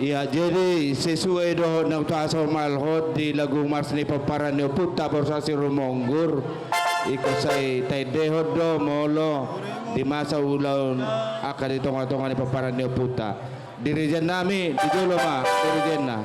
Ya, jadi sesuai do na taso malhod di lagu mars ni paparanyo puta borsa si rumonggur. Iko say tay dehod do molo di masa ulaw akan itong ni paparanyo puta. Dirijen nami, di dulo ma, dirijen na.